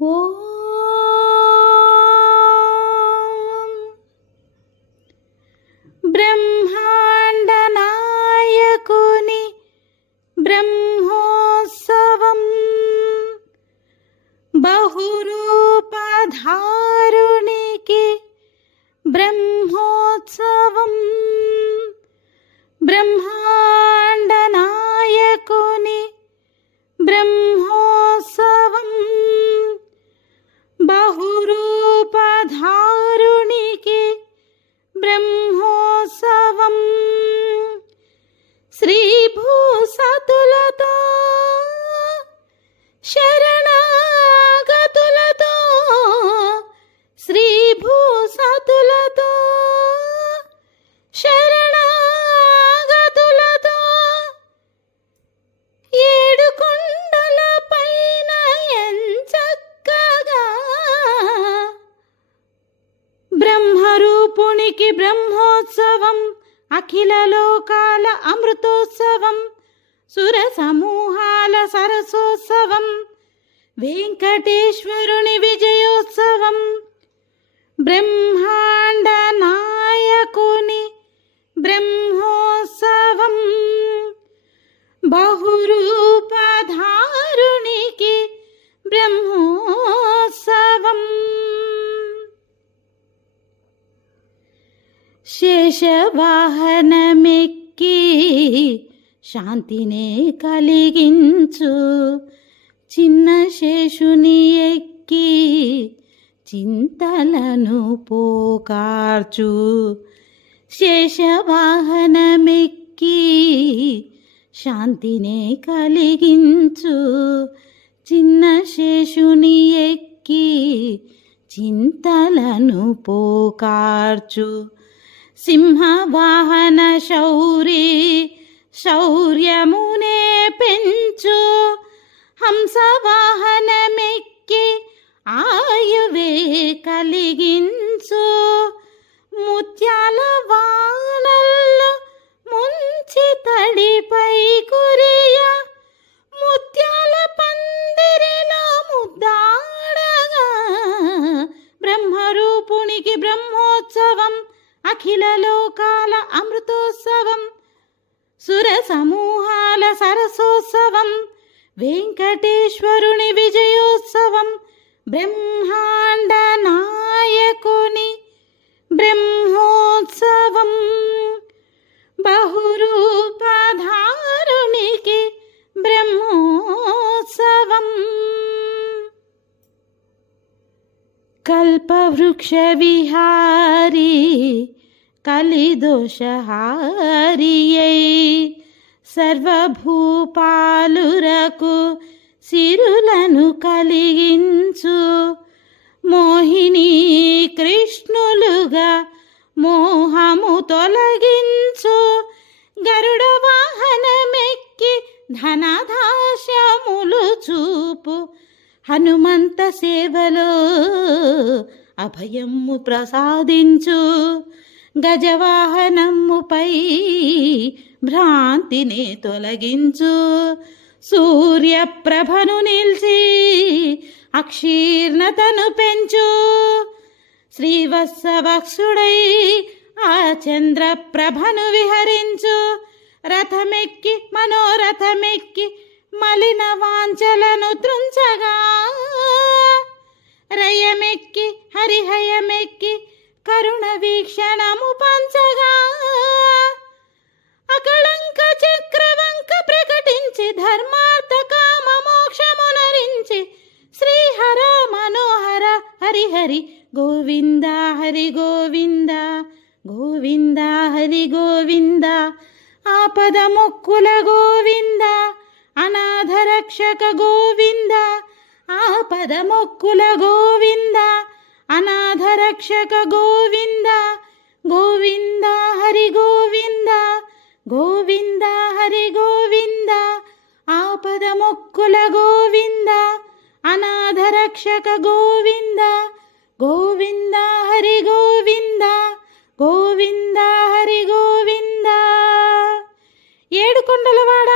ఓం బ్రహ్మాండ నాయకుని బ్రహ్మోత్సవం, బహురూపధారునికి బ్రహ్మోత్సవం, బ్రహ్మాండ నాయకుని బ్రహ్మోత్సవం, బహురూపధారునికి బ్రహ్మోత్సవం, శ్రీభూసతులతో శరణాగతులతో, శ్రీభూసతులతో శరణాగతులతో, ఏడు కొండల పైన ఎంచక్కగా బ్రహ్మరూపునికి బ్రహ్మోత్సవం, అఖిల లోకాల అమృతోత్సవం, సుర సమూహాల సరసోత్సవం, వెంకటేశ్వరుని విజయోత్సవం, బ్రహ్మాండ నాయకుని బ్రహ్మోత్సవం, బహురూపధారునికి బ్రహ్మోత్సవం. శేషవాహనమెక్కి శాంతినే కలిగించు, చిన్న శేషుని ఎక్కి చింతలను పోకార్చు. శేషవాహనమెక్కి శాంతినే కలిగించు, చిన్న శేషుని ఎక్కి చింతలను పోకార్చు. సింహవాహన శౌరి శౌర్యమునే పెంచు, హంసవాహనమెక్కి ఆయువే కలిగించు. ముత్యాల వానల్లో ముంచి తడిపై కురియ, ముత్యాల పందిరిలో ముద్దాడగా బ్రహ్మరూపునికి బ్రహ్మోత్సవం, అఖిల లోకాల అమృతోత్సవం, సుర సమూహాల సరసోత్సవం, వెంకటేశ్వరుని విజయోత్సవం, బ్రహ్మాండ నాయకుని బ్రహ్మోత్సవం, బహురూపధారునికి బ్రహ్మోత్సవం. కల్పవృక్ష విహారీ కలిదోషహారియై, సర్వభూపాలురకు సిరులను కలిగించు. మోహిని కృష్ణులుగా మోహము తొలగించు. గరుడ వాహనమెక్కి ధనధాస్యములు చూపు, హనుమంత సేవలో అభయము ప్రసాదించు. గజవాహనముపై భ్రాంతిని తొలగించు. సూర్యప్రభను నిలిచి అక్షీర్ణతను పెంచు. శ్రీవత్సవక్షుడై ఆ చంద్రప్రభను విహరించు. రథమెక్కి మనోరథమెక్కి మలిన వాంఛలను త్రుంచగా, రయమెక్కి హరిహయమెక్కి కరుణ వీక్షణము పంచగా, అకళంక చక్రవంక ప్రకటించి ధర్మార్థ కామ మోక్షమునరించి, శ్రీహర మనోహర హరిహరి గోవింద హరి గోవింద, గోవింద హరి గోవింద, ఆపద మొక్కుల గోవింద, అనాథ రక్షక గోవింద, ఆపద మొక్కుల గోవింద, అనాథ రక్షక గోవింద, గోవింద హరి గోవింద, గోవింద హరి గోవింద, ఆపద మొక్కుల గోవింద, అనాథ రక్షక గోవింద, గోవింద హరి గోవింద, గోవింద హరి గోవింద. ఏడుకొండలవాడ